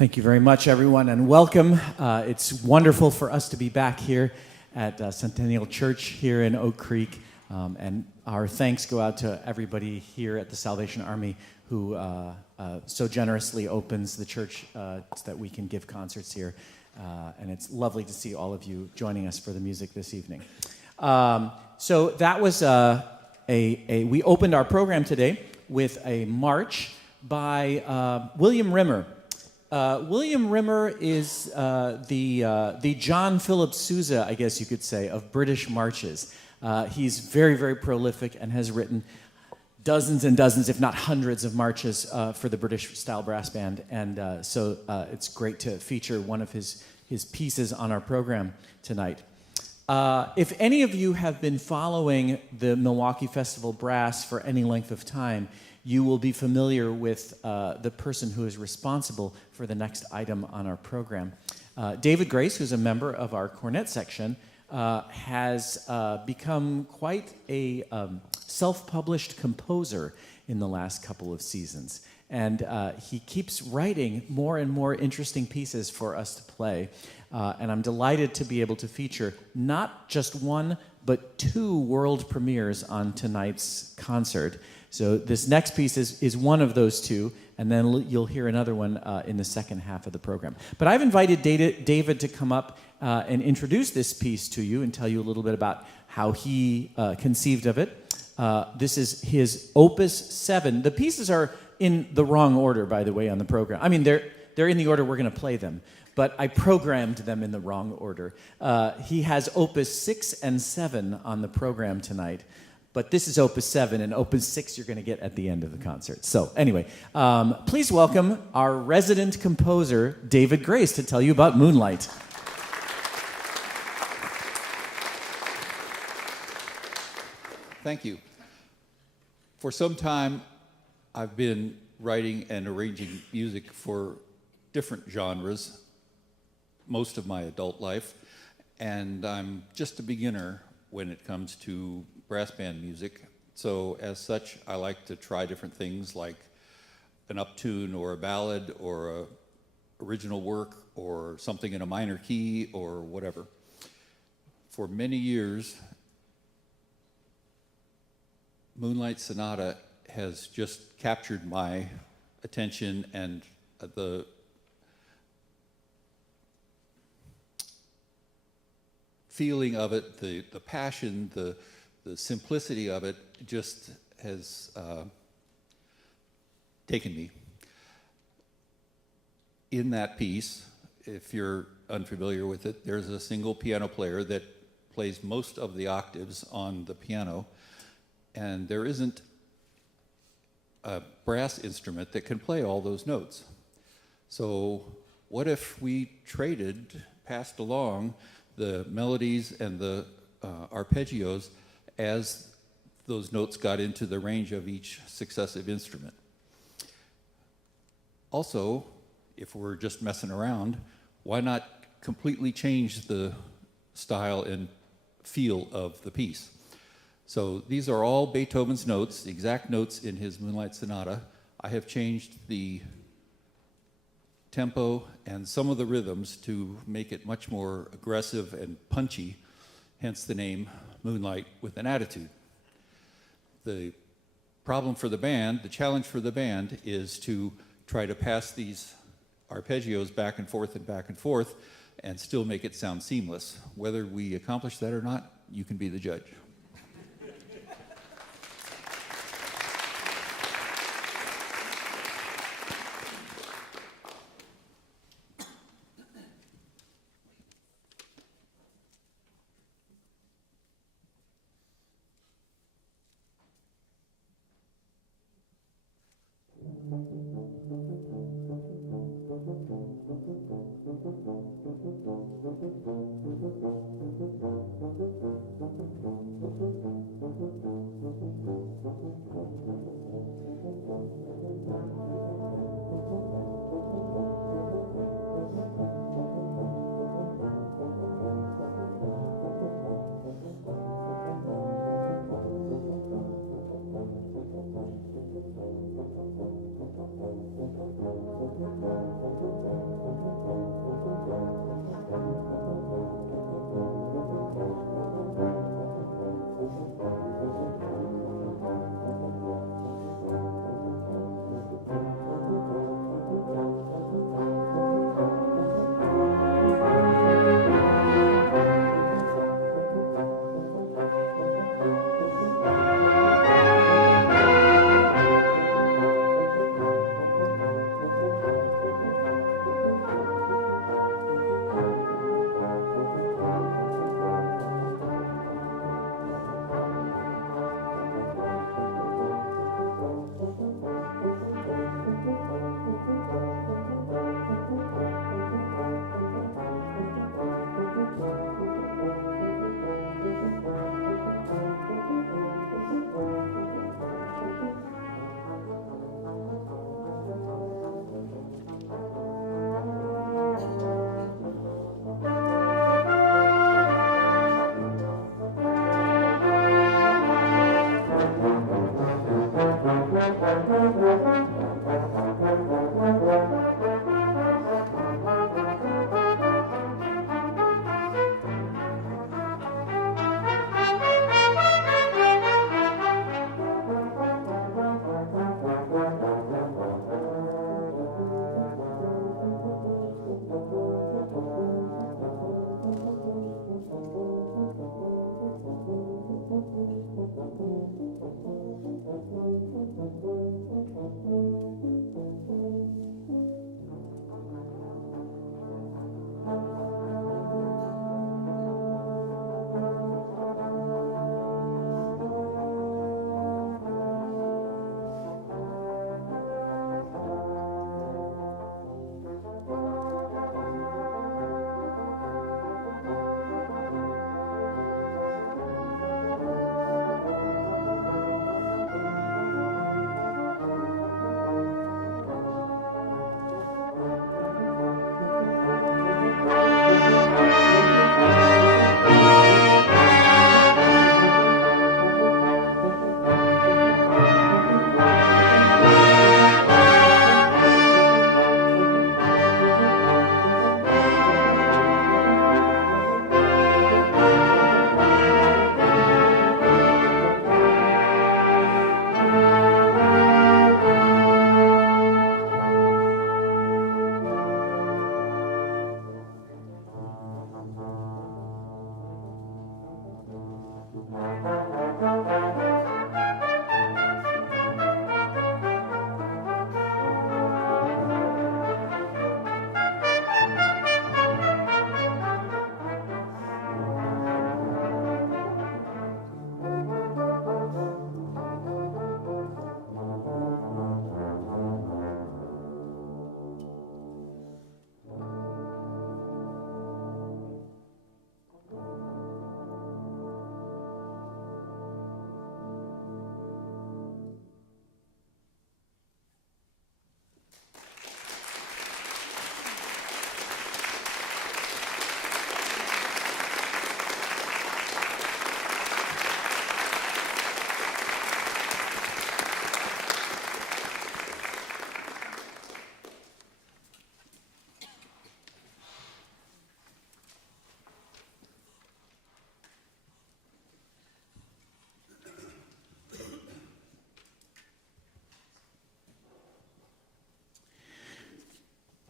Thank you very much, everyone, and welcome. It's wonderful for us to be back here at Centennial Church here in Oak Creek, and our thanks go out to everybody here at the Salvation Army who so generously opens the church so that we can give concerts here, and it's lovely to see all of you joining us for the music this evening. So that was we opened our program today with a march by William Rimmer. William Rimmer is the John Philip Sousa, I guess you could say, of British marches. He's very, very prolific and has written dozens and dozens, if not hundreds, of marches for the British-style brass band. And so it's great to feature one of his pieces on our program tonight. If any of you have been following the Milwaukee Festival Brass for any length of time, you will be familiar with the person who is responsible for the next item on our program. David Grace, who's a member of our cornet section, has become quite a self-published composer in the last couple of seasons. And he keeps writing more and more interesting pieces for us to play. And I'm delighted to be able to feature not just one, but two world premieres on tonight's concert. So this next piece is one of those two, and then you'll hear another one in the second half of the program. But I've invited David to come up and introduce this piece to you and tell you a little bit about how he conceived of it. This is his Opus 7. The pieces are in the wrong order, by the way, on the program. I mean, they're in the order we're going to play them, but I programmed them in the wrong order. He has Opus 6 and 7 on the program tonight. But this is Opus 7, and Opus 6 you're going to get at the end of the concert. So anyway, please welcome our resident composer, David Grace, to tell you about Moonlight. Thank you. For some time, I've been writing and arranging music for different genres most of my adult life, and I'm just a beginner when it comes to brass band music. So as such, I like to try different things like an uptune or a ballad or a original work or something in a minor key or whatever. For many years, Moonlight Sonata has just captured my attention, and the feeling of it, the passion, the simplicity of it just has taken me. In that piece, if you're unfamiliar with it, there's a single piano player that plays most of the octaves on the piano, and there isn't a brass instrument that can play all those notes. So what if we passed along the melodies and the arpeggios as those notes got into the range of each successive instrument? Also, if we're just messing around, why not completely change the style and feel of the piece? So these are all Beethoven's notes, the exact notes in his Moonlight Sonata. I have changed the tempo and some of the rhythms to make it much more aggressive and punchy, hence the name Moonlight with an Attitude. The problem for the band, the challenge for the band, is to try to pass these arpeggios back and forth and still make it sound seamless. Whether we accomplish that or not, you can be the judge.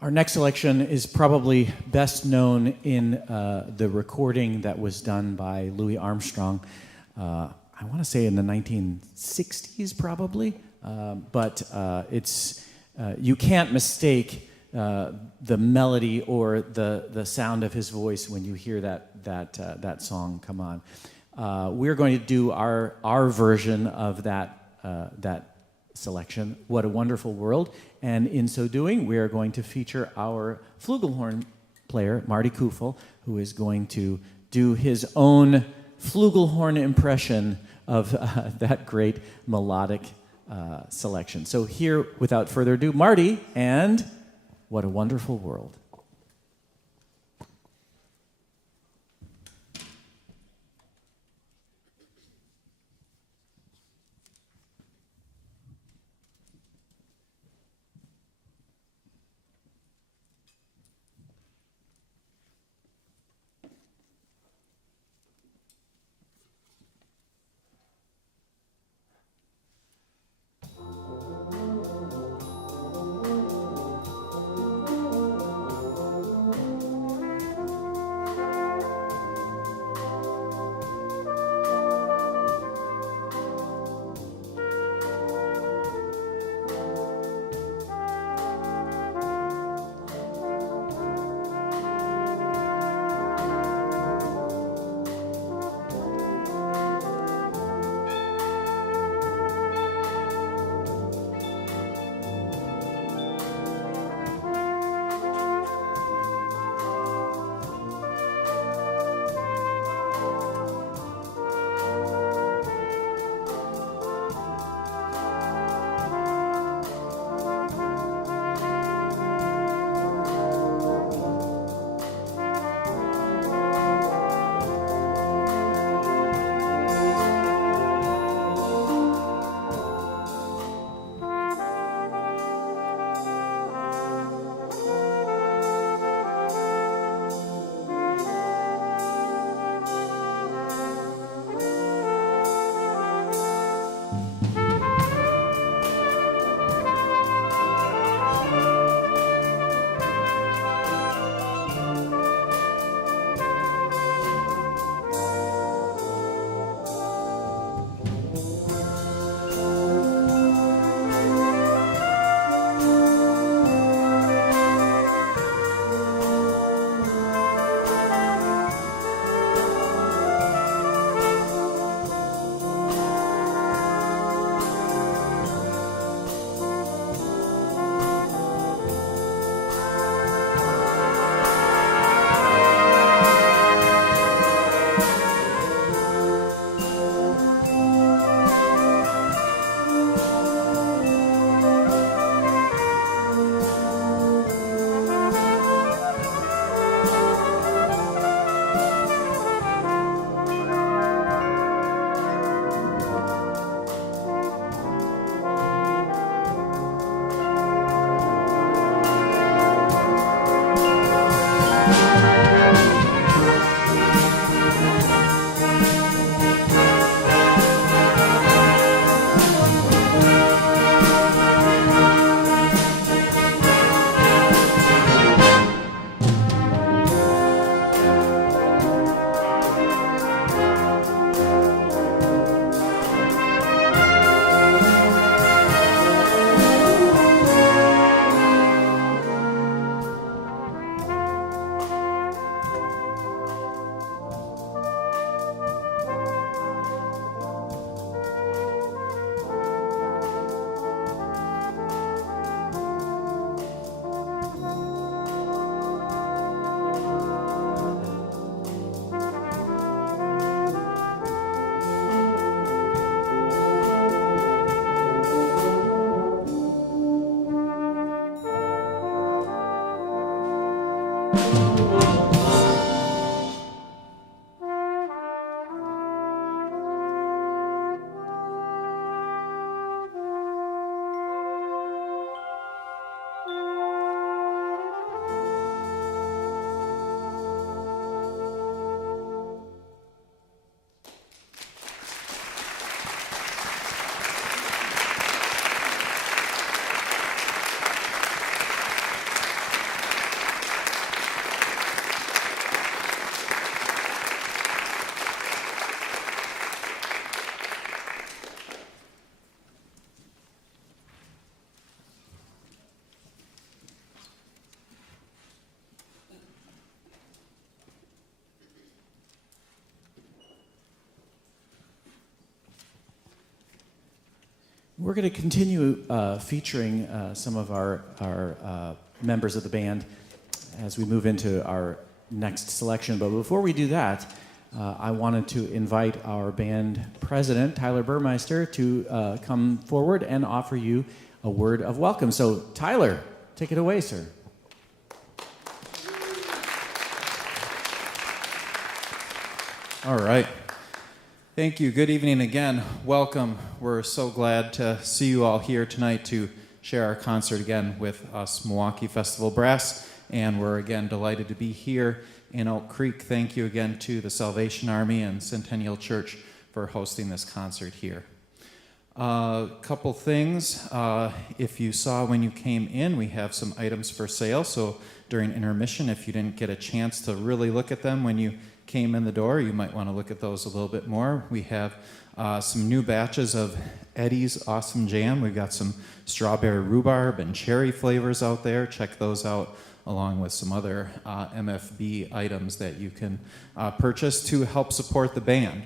Our next selection is probably best known in the recording that was done by Louis Armstrong, I want to say in the 1960s probably, but you can't mistake the melody or the sound of his voice when you hear that song come on. We're going to do our version of that selection, What a Wonderful World, and in so doing, we are going to feature our flugelhorn player, Marty Kufel, who is going to do his own flugelhorn impression of that great melodic selection. So here, without further ado, Marty and What a Wonderful World. We're going to continue featuring some of our members of the band as we move into our next selection. But before we do that, I wanted to invite our band president, Tyler Burmeister, to come forward and offer you a word of welcome. So, Tyler, take it away, sir. All right. Thank you. Good evening again. Welcome. We're so glad to see you all here tonight to share our concert again with us, Milwaukee Festival Brass. And we're again delighted to be here in Oak Creek. Thank you again to the Salvation Army and Centennial Church for hosting this concert here. A couple things. If you saw when you came in, we have some items for sale. So during intermission, if you didn't get a chance to really look at them when you came in the door, you might want to look at those a little bit more. We have some new batches of Eddie's Awesome Jam. We've got some strawberry rhubarb and cherry flavors out there. Check those out, along with some other MFB items that you can purchase to help support the band.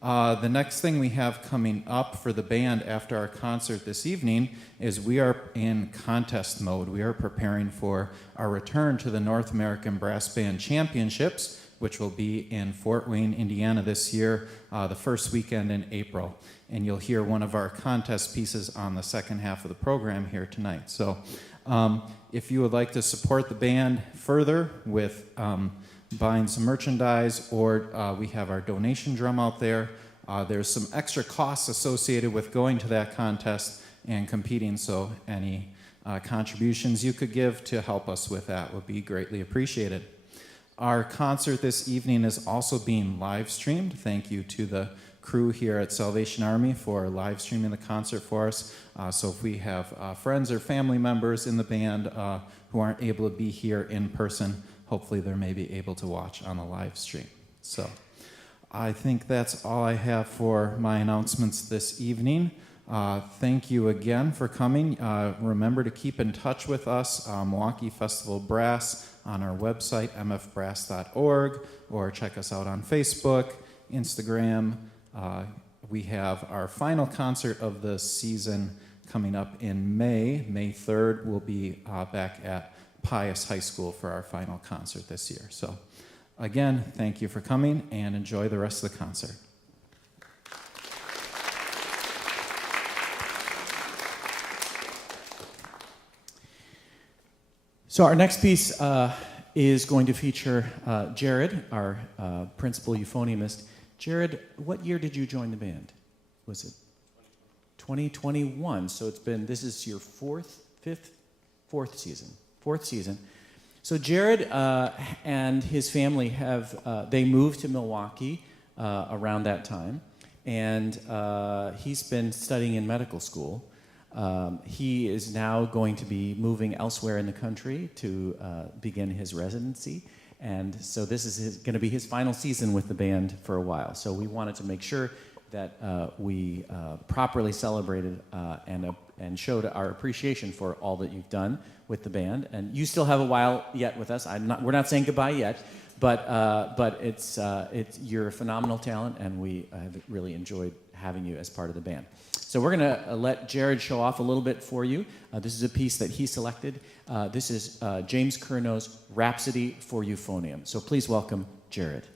The next thing we have coming up for the band after our concert this evening is we are in contest mode. We are preparing for our return to the North American Brass Band Championships, which will be in Fort Wayne, Indiana this year, the first weekend in April. And you'll hear one of our contest pieces on the second half of the program here tonight. So if you would like to support the band further with buying some merchandise, or we have our donation drum out there. There's some extra costs associated with going to that contest and competing, so any contributions you could give to help us with that would be greatly appreciated. Our concert this evening is also being live streamed. Thank you to the crew here at Salvation Army for live streaming the concert for us. So if we have friends or family members in the band who aren't able to be here in person, hopefully they may be able to watch on the live stream. So I think that's all I have for my announcements this evening. Thank you again for coming. Remember to keep in touch with us, Milwaukee Festival Brass, on our website, mfbrass.org, or check us out on Facebook, Instagram. We have our final concert of the season coming up in May. May 3rd, we'll be back at Pius High School for our final concert this year. So again, thank you for coming, and enjoy the rest of the concert. So our next piece is going to feature Jared, our principal euphoniumist. Jared, what year did you join the band? Was it 2021? So this is your fourth season. So Jared and his family they moved to Milwaukee around that time, and he's been studying in medical school. He is now going to be moving elsewhere in the country to begin his residency. And so this is going to be his final season with the band for a while. So we wanted to make sure that we properly celebrated and showed our appreciation for all that you've done with the band. And you still have a while yet with us. We're not saying goodbye yet, but you're a phenomenal talent, and we have really enjoyed having you as part of the band. So we're going to let Jared show off a little bit for you. This is a piece that he selected. This is James Curno's Rhapsody for Euphonium. So please welcome Jared.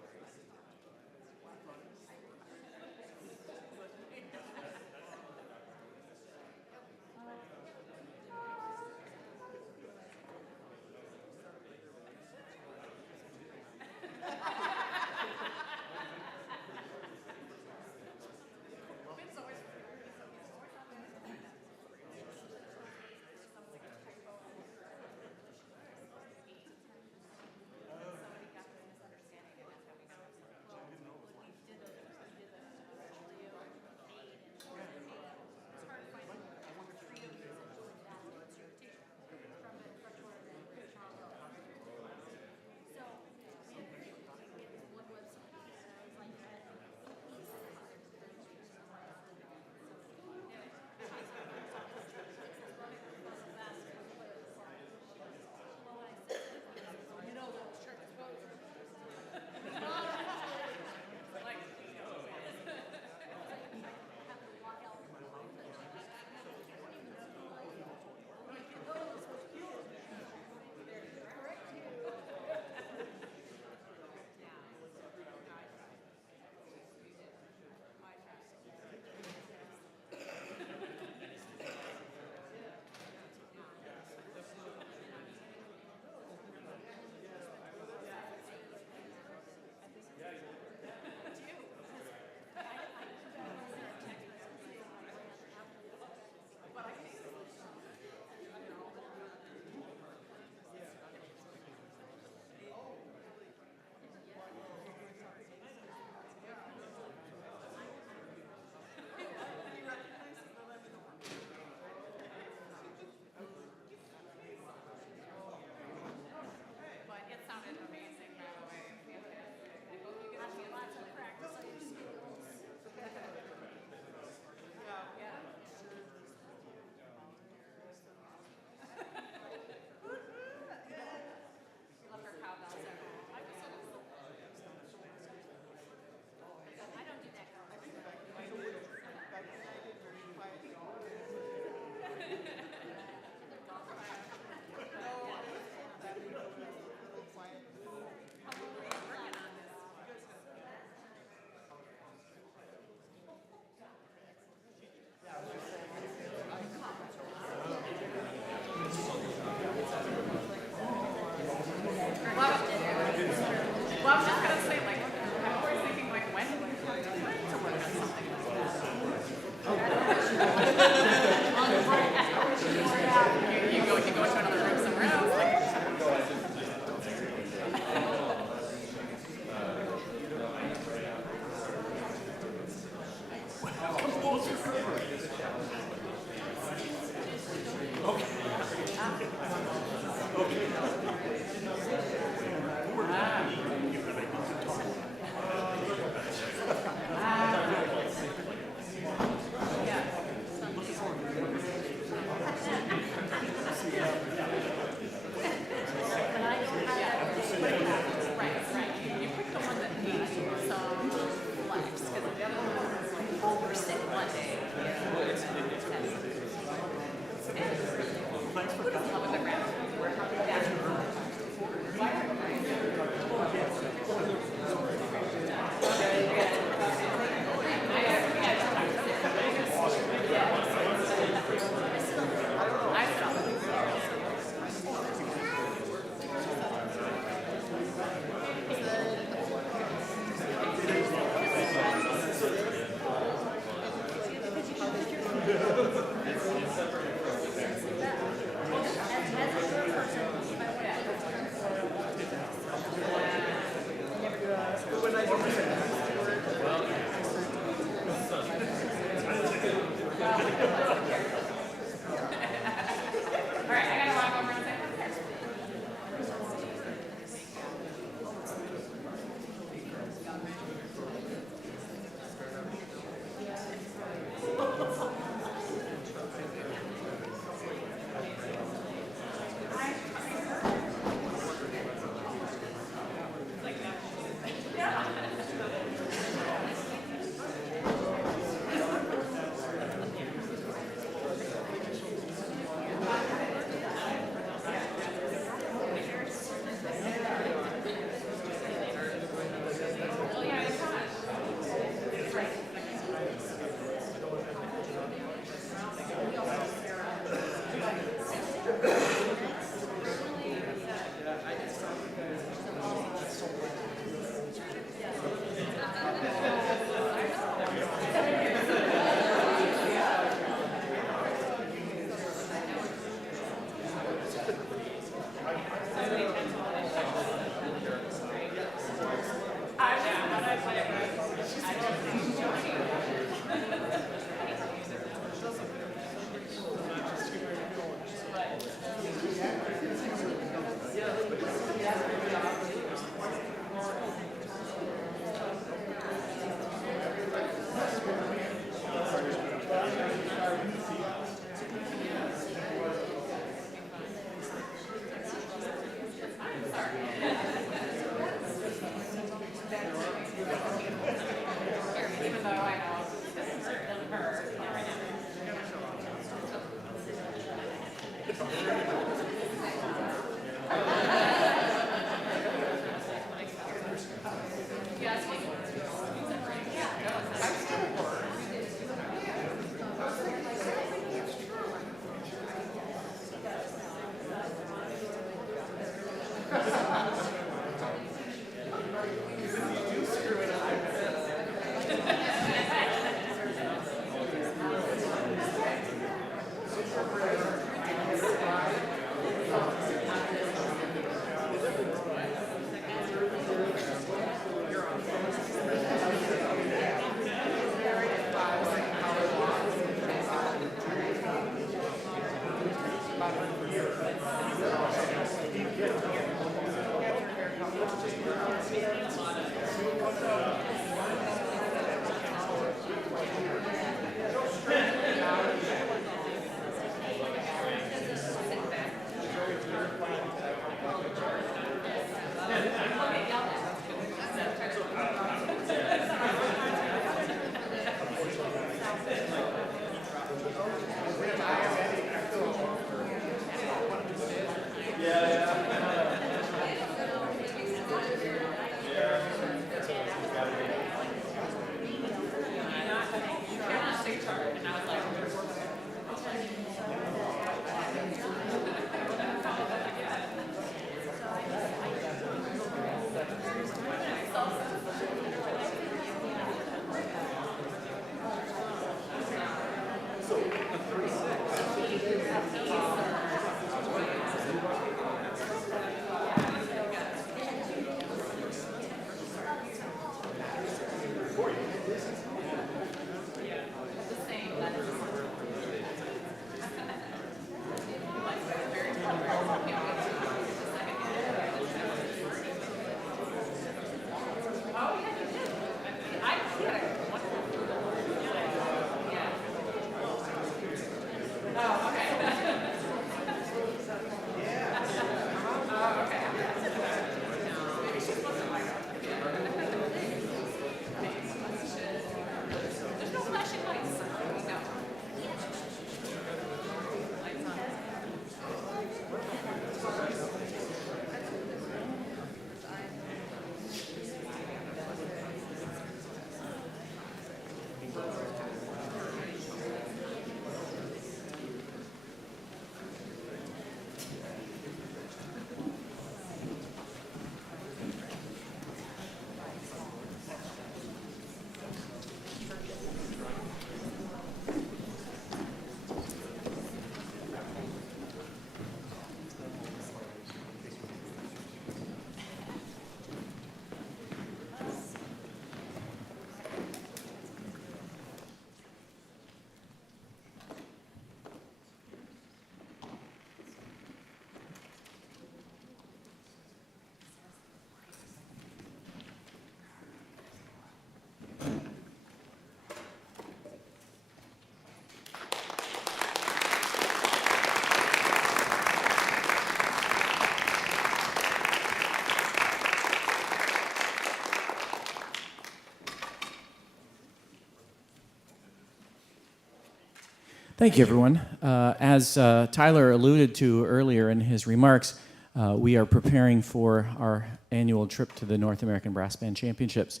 Thank you, everyone. As Tyler alluded to earlier in his remarks, we are preparing for our annual trip to the North American Brass Band Championships.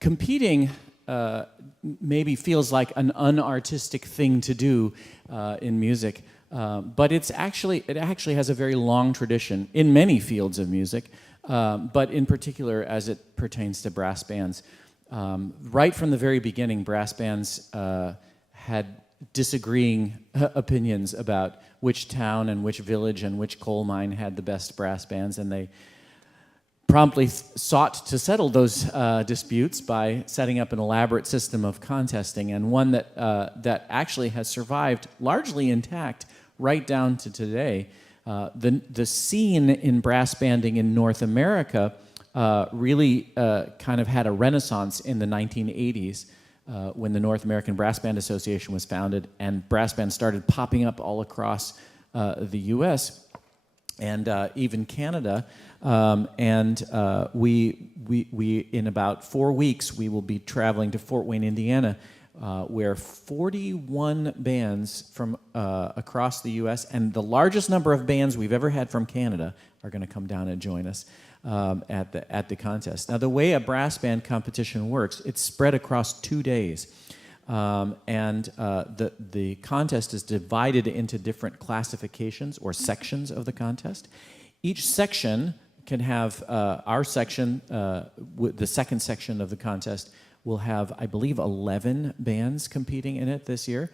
Competing maybe feels like an unartistic thing to do in music, but it actually has a very long tradition in many fields of music, but in particular as it pertains to brass bands. Right from the very beginning, brass bands had disagreeing opinions about which town and which village and which coal mine had the best brass bands, and they promptly sought to settle those disputes by setting up an elaborate system of contesting, and one that actually has survived largely intact right down to today. The scene in brass banding in North America really kind of had a renaissance in the 1980s when the North American Brass Band Association was founded, and brass bands started popping up all across the U.S. and even Canada. We in about 4 weeks, we will be traveling to Fort Wayne, Indiana, where 41 bands from across the U.S. and the largest number of bands we've ever had from Canada are going to come down and join us at the contest. Now, the way a brass band competition works, it's spread across 2 days. The contest is divided into different classifications or sections of the contest. Each section can have our section, the second section of the contest, will have, I believe, 11 bands competing in it this year.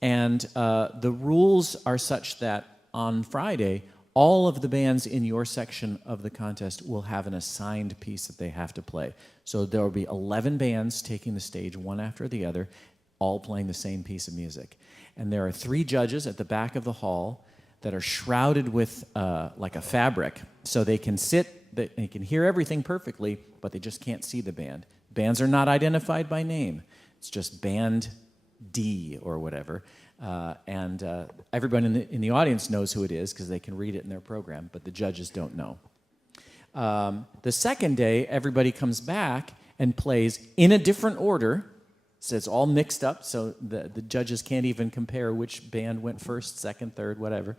And the rules are such that on Friday, all of the bands in your section of the contest will have an assigned piece that they have to play. So there will be 11 bands taking the stage one after the other, all playing the same piece of music. And there are 3 judges at the back of the hall that are shrouded with like a fabric, so they can they can hear everything perfectly, but they just can't see the band. Bands are not identified by name. It's just band D or whatever. Everyone in the audience knows who it is because they can read it in their program, but the judges don't know. The second day, everybody comes back and plays in a different order. So it's all mixed up, so the judges can't even compare which band went first, second, third, whatever.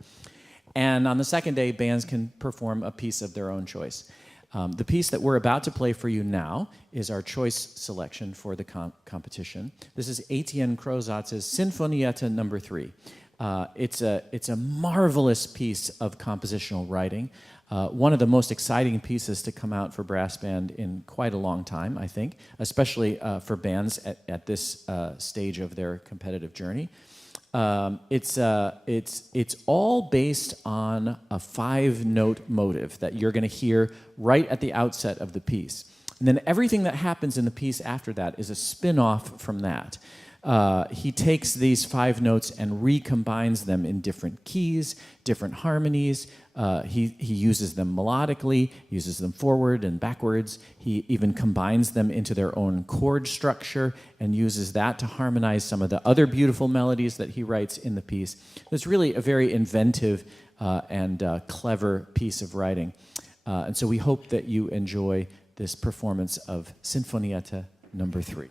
And on the second day, bands can perform a piece of their own choice. The piece that we're about to play for you now is our choice selection for the competition. This is Etienne Crozatz's Sinfonietta No. 3. It's a marvelous piece of compositional writing, one of the most exciting pieces to come out for brass band in quite a long time, I think, especially for bands at this stage of their competitive journey. It's all based on a 5-note motive that you're going to hear right at the outset of the piece. And then everything that happens in the piece after that is a spin-off from that. He takes these 5 notes and recombines them in different keys, different harmonies. He uses them melodically, uses them forward and backwards. He even combines them into their own chord structure and uses that to harmonize some of the other beautiful melodies that he writes in the piece. It's really a very inventive and clever piece of writing. And so we hope that you enjoy this performance of Sinfonietta No. 3.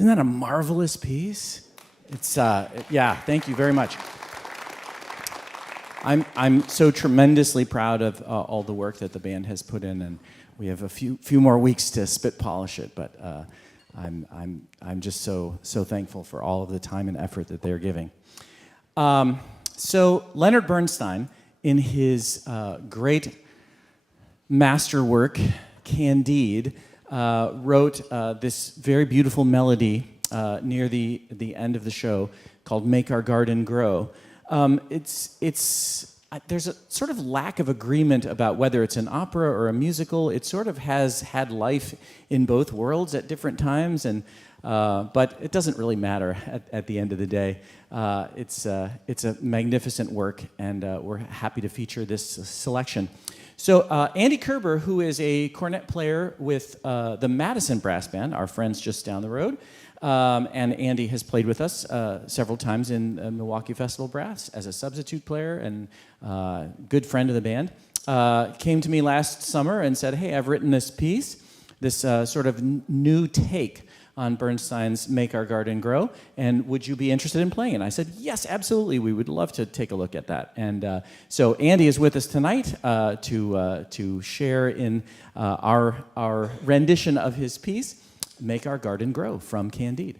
Isn't that a marvelous piece? It's, yeah, thank you very much. I'm so tremendously proud of all the work that the band has put in, and we have a few more weeks to spit polish it. But I'm just so thankful for all of the time and effort that they're giving. So Leonard Bernstein, in his great masterwork, Candide, wrote this very beautiful melody near the end of the show called "Make Our Garden Grow." There's a sort of lack of agreement about whether it's an opera or a musical. It sort of has had life in both worlds at different times, but it doesn't really matter at the end of the day. It's a magnificent work, and we're happy to feature this selection. So Andy Kerber, who is a cornet player with the Madison Brass Band, our friends just down the road, and Andy has played with us several times in Milwaukee Festival Brass as a substitute player and good friend of the band, came to me last summer and said, hey, I've written this piece, this sort of new take on Bernstein's Make Our Garden Grow, and would you be interested in playing? And I said, yes, absolutely, we would love to take a look at that. And so Andy is with us tonight to share in our rendition of his piece, Make Our Garden Grow, from Candide.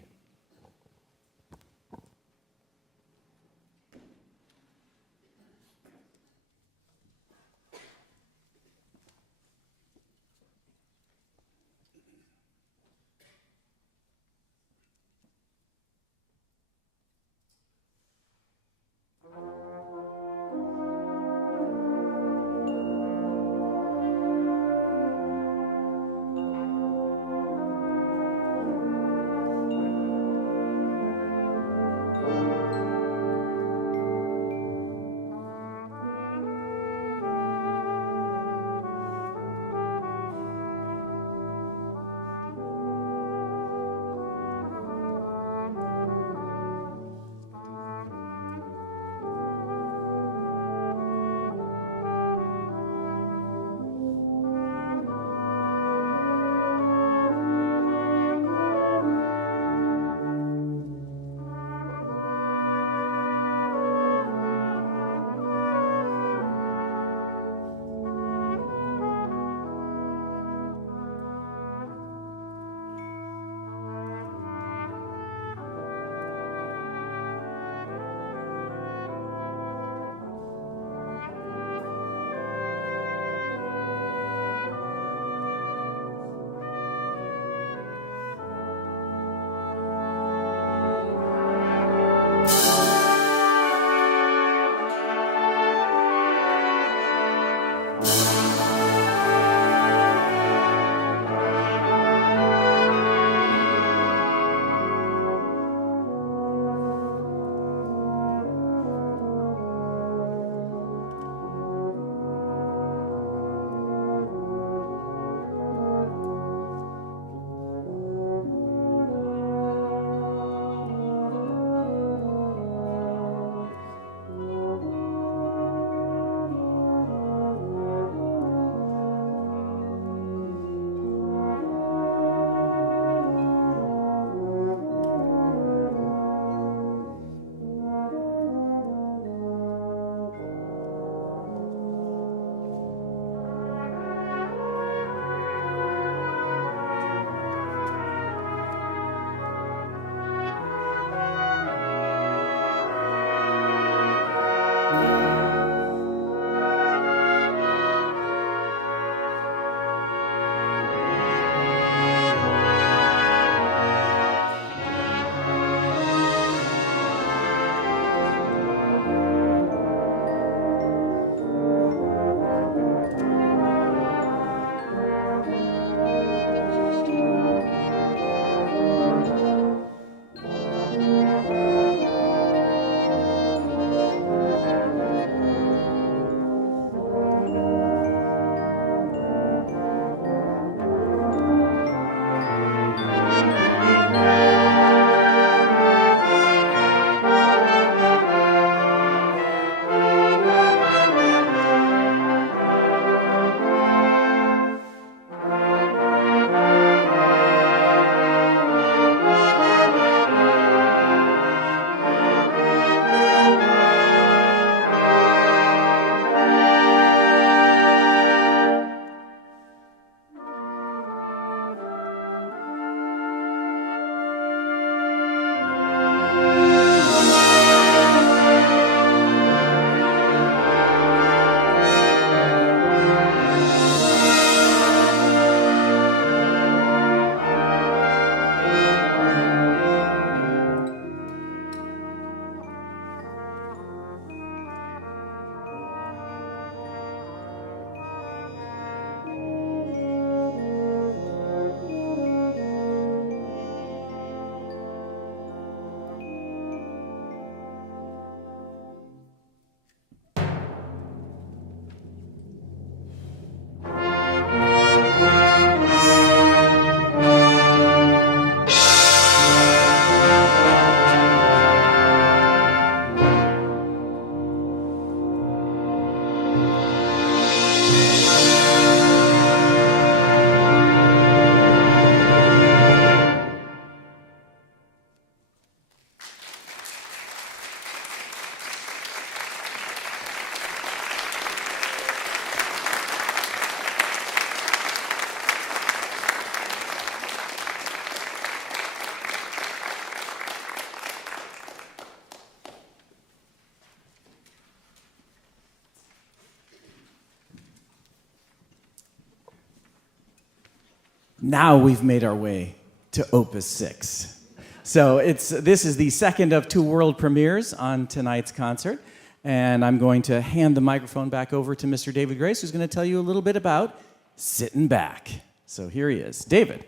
Now we've made our way to Opus 6. So this is the second of two world premieres on tonight's concert, and I'm going to hand the microphone back over to Mr. David Grace, who's going to tell you a little bit about Sittin' Back. So here he is. David.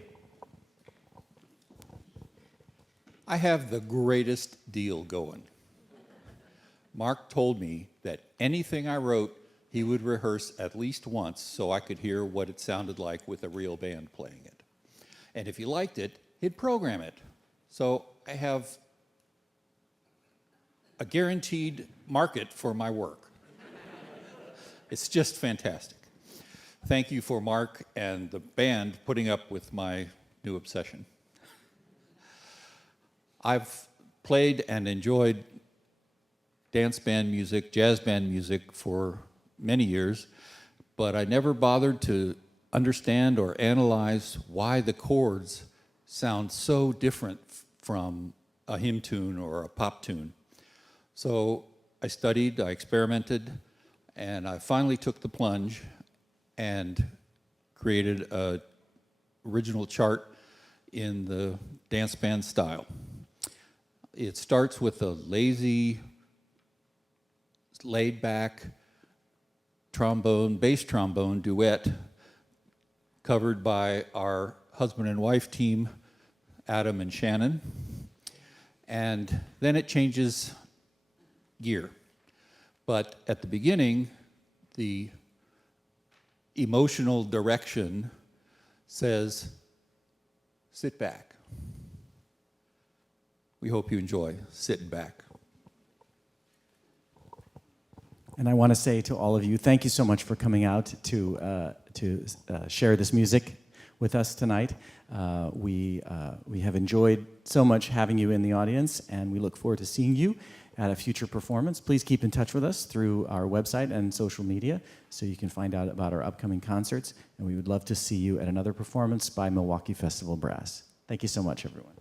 I have the greatest deal going. Mark told me that anything I wrote, he would rehearse at least once so I could hear what it sounded like with a real band playing it. And if he liked it, he'd program it. So I have a guaranteed market for my work. It's just fantastic. Thank you for Mark and the band putting up with my new obsession. I've played and enjoyed dance band music, jazz band music for many years, but I never bothered to understand or analyze why the chords sound so different from a hymn tune or a pop tune. So I studied, I experimented, and I finally took the plunge and created an original chart in the dance band style. It starts with a lazy, laid-back bass trombone duet covered by our husband and wife team, Adam and Shannon. And then it changes gear. But at the beginning, the emotional direction says, sit back. We hope you enjoy Sittin' Back. And I want to say to all of you, thank you so much for coming out to share this music with us tonight. We have enjoyed so much having you in the audience, and we look forward to seeing you at a future performance. Please keep in touch with us through our website and social media so you can find out about our upcoming concerts, and we would love to see you at another performance by Milwaukee Festival Brass. Thank you so much, everyone.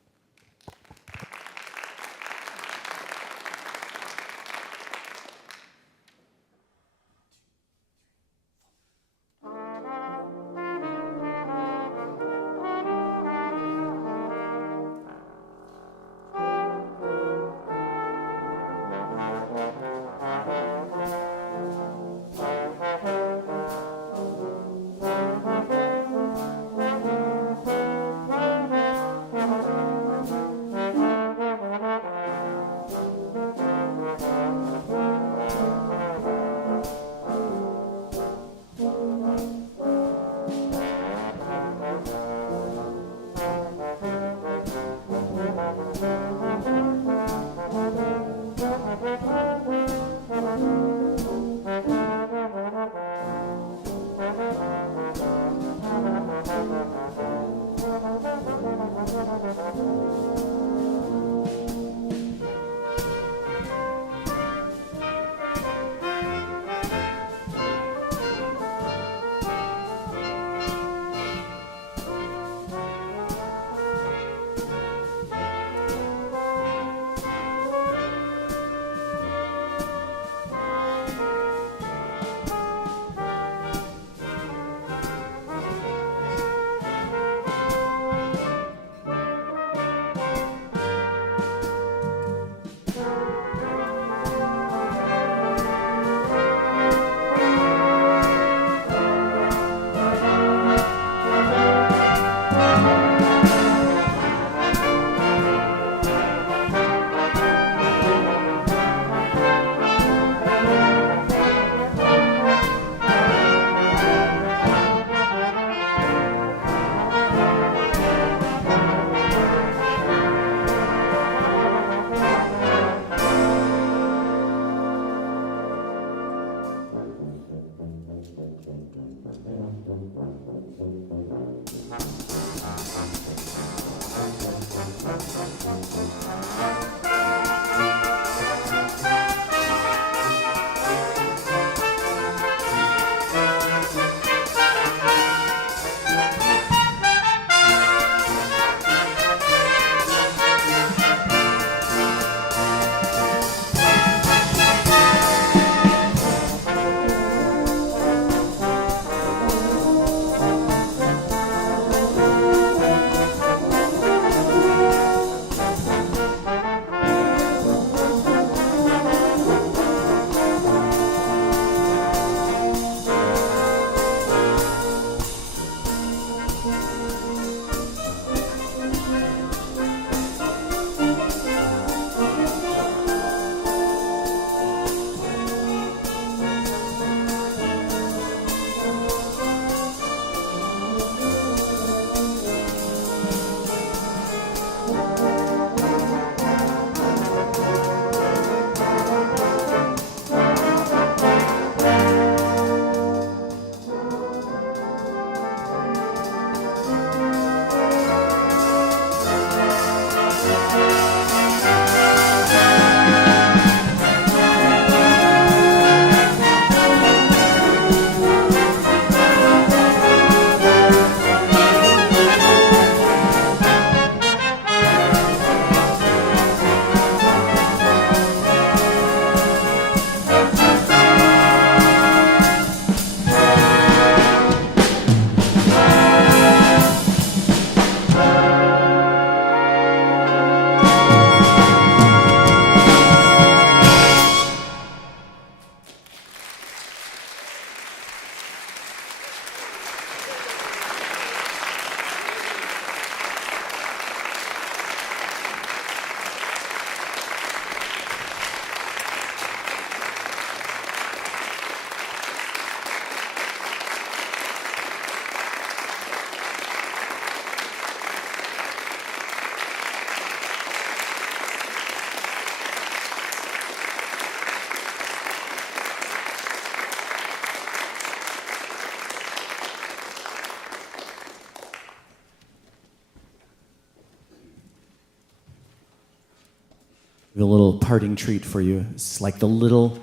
A little parting treat for you. It's like the little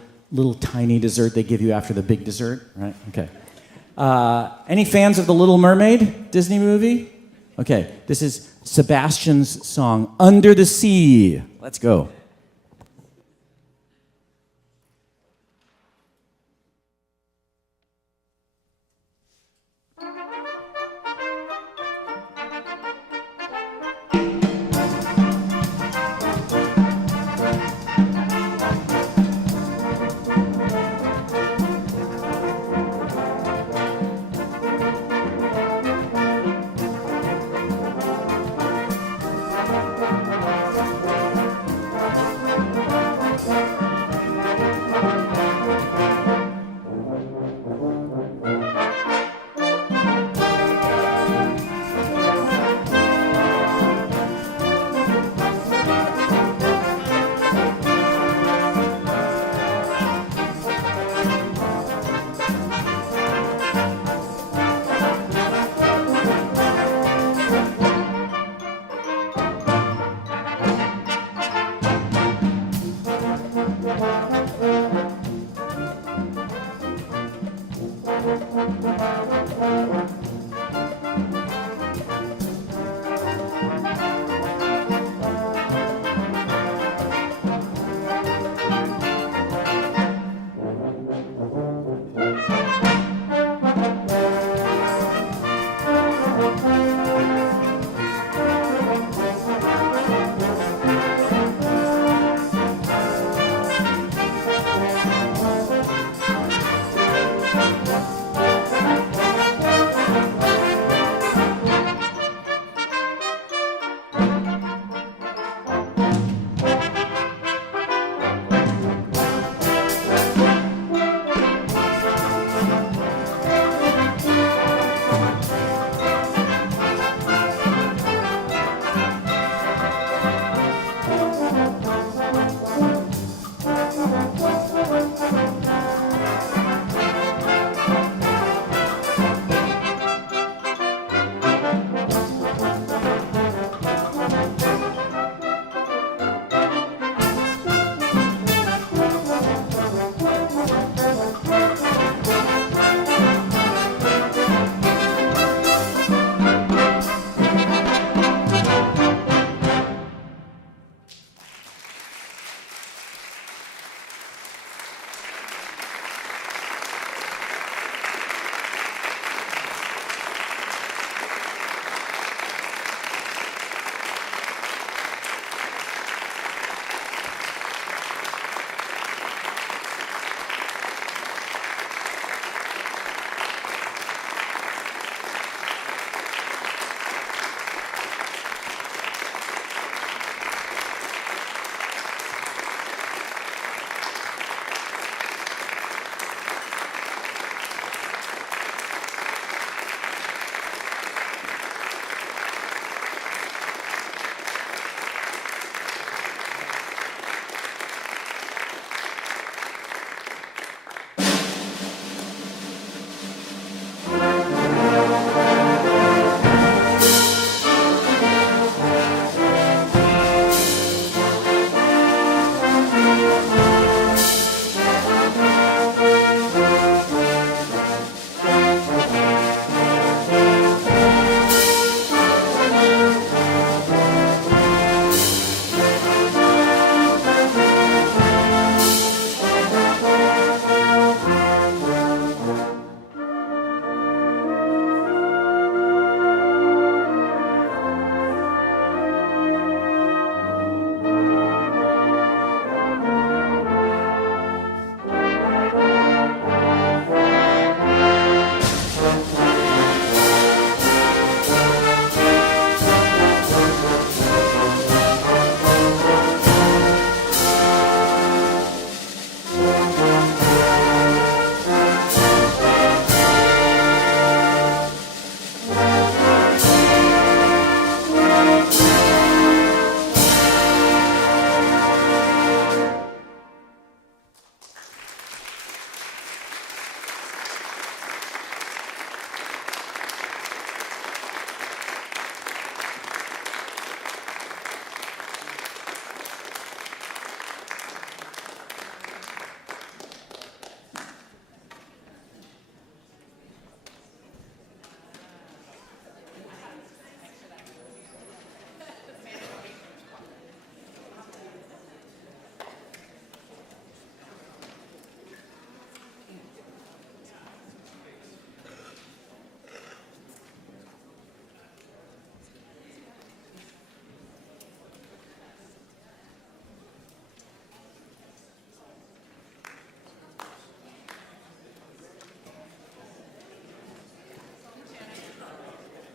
tiny dessert they give you after the big dessert, right? Okay. Any fans of The Little Mermaid, Disney movie? Okay, this is Sebastian's song, Under the Sea. Let's go.